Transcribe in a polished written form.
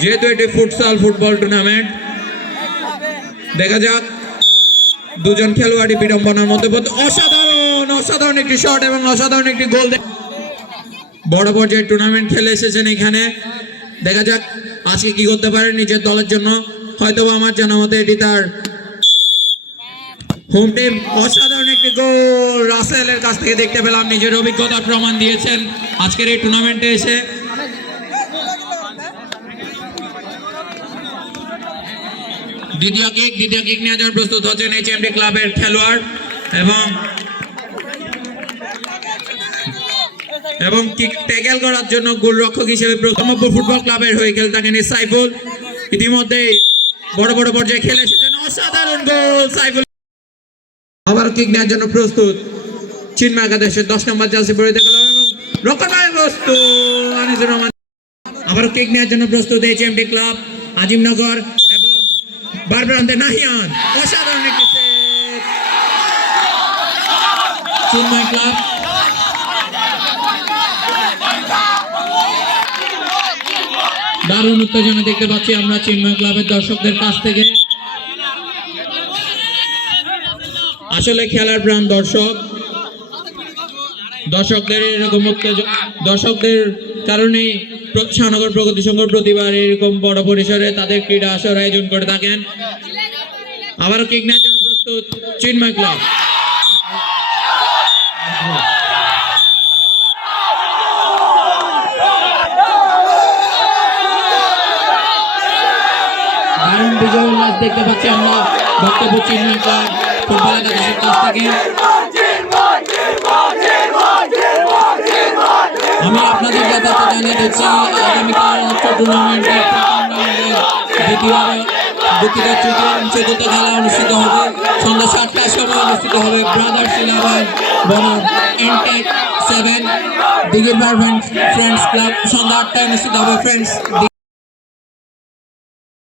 যেহেতু এটি futsal football tournament, দেখা যাক দুজন খেলোয়াড়ি বিড়ম্বনার মধ্যে অসাধারণ একটি শট এবং অসাধারণ একটি গোল। বড় পর্যায়ে টুর্নামেন্ট খেলে এসেছেন এখানে, দেখা যাক আজকে কি করতে পারে নিজের দলের জন্য। হয়তো আমার জানা মতে এটি তার হোম টিম। অসাধারণ একটি গোল রাসেলের কাছ থেকে দেখতে পেলাম, নিজের অভিজ্ঞতার প্রমাণ দিয়েছেন আজকের এই টুর্নামেন্টে এসে। দ্বিতীয় কিক নেওয়ার জন্য প্রস্তুত হচ্ছেন এইচএমডি ক্লাবের খেলোয়াড় এবং কিক ট্যাকেল করার জন্য গোলরক্ষক হিসেবে ব্রহ্মপুর ফুটবল ক্লাবের হয়ে খেলতে থাকেন সাইফুল। ইতিমধ্যে বড় পর্যায়ে খেলে এসেছেন, অসাধারণ গোল সাইফুল। আবার কিক নেওয়ার জন্য প্রস্তুত চিন্ময় একাদশের 10 নম্বর জার্সি পরিহিত খেলোয়াড় এবং রক্ষণভাবে প্রস্তুত আনিসুর রহমান। আবার কিক নেওয়ার জন্য প্রস্তুত এইচএমডি ক্লাব আজিমনগর এবং বারবারান্তে নাহিয়ান। অসাধারণ একটি সেভ চিন্ময় ক্লাব। দারুণ উত্তেজনা দেখতে পাচ্ছি আমরা চিন্ময় ক্লাবের দর্শকদের কাছ থেকে। আসলে খেলার প্রাণ দর্শকদের এরকম দর্শকদের কারণেই শাহনগর প্রগতি সংঘ প্রতিবার এরকম বড় পরিসরে তাদের ক্রীড়া আসর আয়োজন করে থাকেন। আবারও কিক নেওয়ার জন্য প্রস্তুত চিন্ময় ক্লাব। দারুণ বিজয় উল্লাস দেখতে পাচ্ছি আমরা বক্তব্য চিন্ময় ক্লাব ফুটবল একাদশের কাছ থেকে। আমি আপনাদের যথার্থ জানিয়ে দিচ্ছি আগামীকাল টুর্নামেন্টের তৃতীয় খেলা অনুষ্ঠিত হবে সন্ধ্যা 7টার সময় অনুষ্ঠিত হবে। ব্রাদার্স 11 বনাম এনটেক 7 দিঘির ফ্রেন্ডস ক্লাব। সন্ধ্যা 8টায় অনুষ্ঠিত হবে ফ্রেন্ডস।